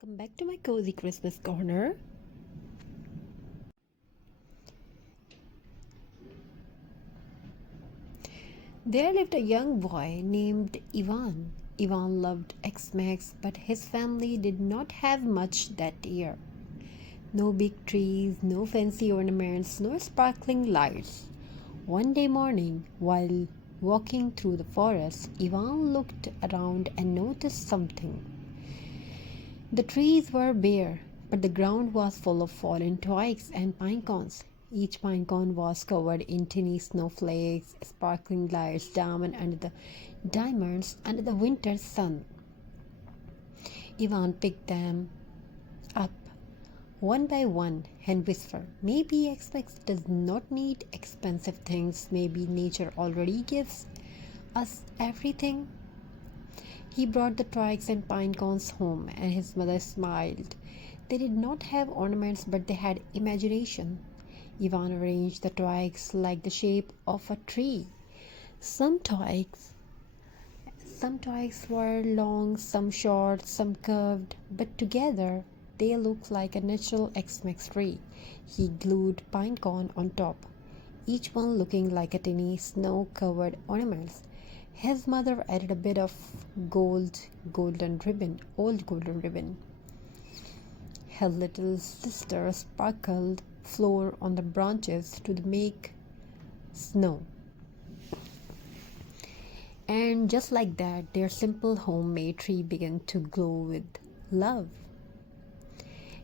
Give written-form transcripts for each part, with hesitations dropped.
Welcome back to my cozy Christmas corner. There lived a young boy named Ivan. Ivan loved X-Max, but his family did not have much that year. No big trees, no fancy ornaments, no sparkling lights. One day morning, while walking through the forest, Ivan looked around and noticed something. The trees were bare, but the ground was full of fallen twigs and pine cones. Each pine cone was covered in tiny snowflakes, sparkling lights diamonds under the winter sun. Ivan picked them up one by one and whispered, "Maybe Xmas does not need expensive things. Maybe nature already gives us everything." He brought the twigs and pine cones home, and his mother smiled. They did not have ornaments, but they had imagination. Ivan arranged the twigs like the shape of a tree. Some twigs some twigs were long, some short, some curved, but together they looked like a natural Xmas tree. He glued pine cone on top, each one looking like a tiny snow-covered ornament. His mother added a bit of old golden ribbon. His little sister sparkled flour on the branches to make snow. And just like that, their simple homemade tree began to glow with love.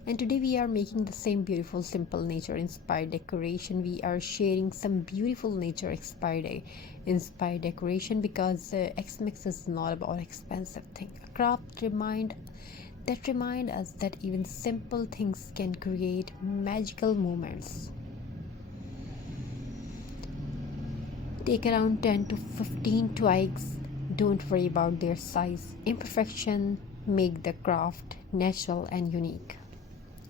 And today we are making the same beautiful, simple nature inspired decoration. We are sharing some beautiful nature inspired decoration because Xmas is not about expensive thing. A craft remind us that even simple things can create magical moments. Take around 10 to 15 twigs. Don't worry about their size. Imperfection make the craft natural and unique.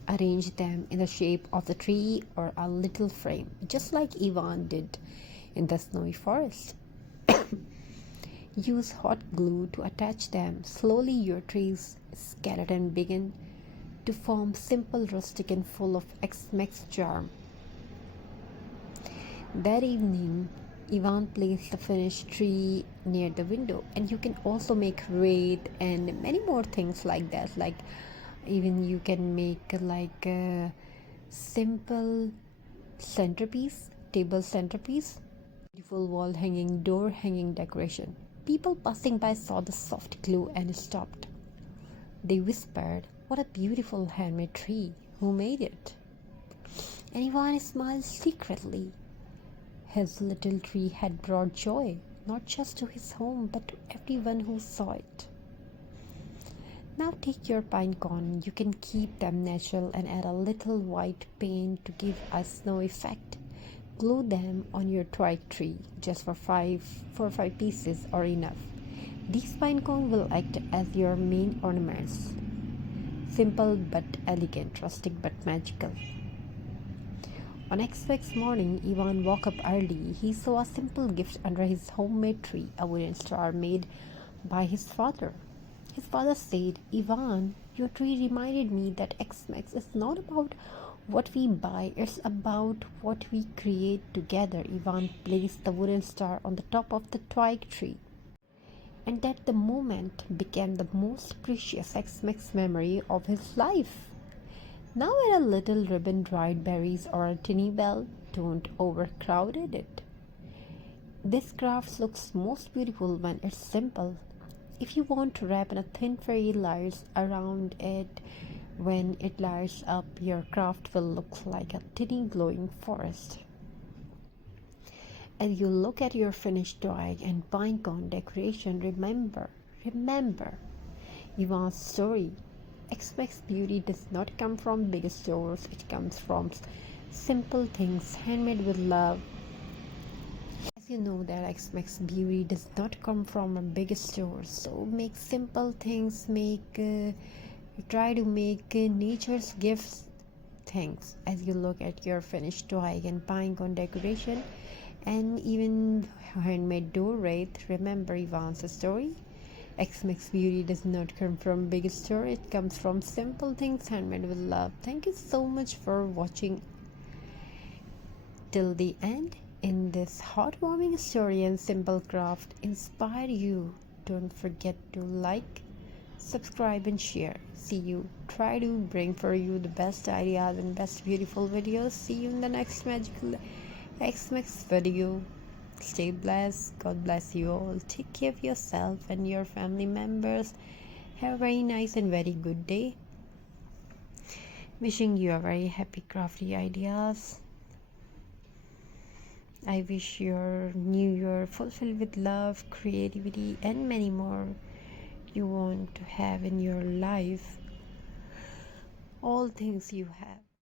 Arrange them in the shape of the tree or a little frame, just like Ivan did in the snowy forest. Use hot glue to attach them. Slowly your tree's skeleton begin to form simple, rustic and full of Xmas charm. That evening, Ivan placed the finished tree near the window, and you can also make wreath and many more things like that. Like even you can make like a simple table centerpiece, beautiful wall hanging, door hanging decoration. People passing by saw the soft glue and stopped. They whispered, "What a beautiful handmade tree! Who made it?" And Ivan smiled secretly. His little tree had brought joy, not just to his home, but to everyone who saw it. Now take your pine cone. You can keep them natural and add a little white paint to give a snow effect. Glue them on your twig tree. Just for 5 pieces or enough. These pine cones will act as your main ornaments. Simple but elegant, rustic but magical. On Xmas morning, Ivan woke up early. He saw a simple gift under his homemade tree, a wooden star made by his father. His father said, "Ivan, your tree reminded me that Xmas is not about what we buy, it's about what we create together." Ivan placed the wooden star on the top of the twig tree, and that the moment became the most precious Xmas memory of his life. Now add a little ribbon, dried berries, or a tiny bell. Don't overcrowd it. This craft looks most beautiful when it's simple. If you want to wrap in a thin fairy lights around it, when it lights up, your craft will look like a tiny glowing forest. As you look at your finished twig and pine cone decoration, remember Ivan's story. Xmas beauty does not come from big stores, it comes from simple things handmade with love. As you know that Xmas beauty does not come from a big store, so make simple things, try to make nature's gifts things. As you look at your finished twig and pine cone decoration and even handmade door wreath, remember Ivan's story. X Mix Beauty does not come from big store, it comes from simple things handmade with love. Thank you so much for watching till the end. In this heartwarming story and simple craft inspire you, don't forget to like, subscribe and share. See you. Try to bring for you the best ideas and best beautiful videos. See you in the next magical X Mix video. Stay blessed. God bless you all. Take care of yourself and your family members. Have a very nice and very good day. Wishing you a very happy crafty ideas. I wish your new year fulfilled with love, creativity and many more you want to have in your life. All things you have.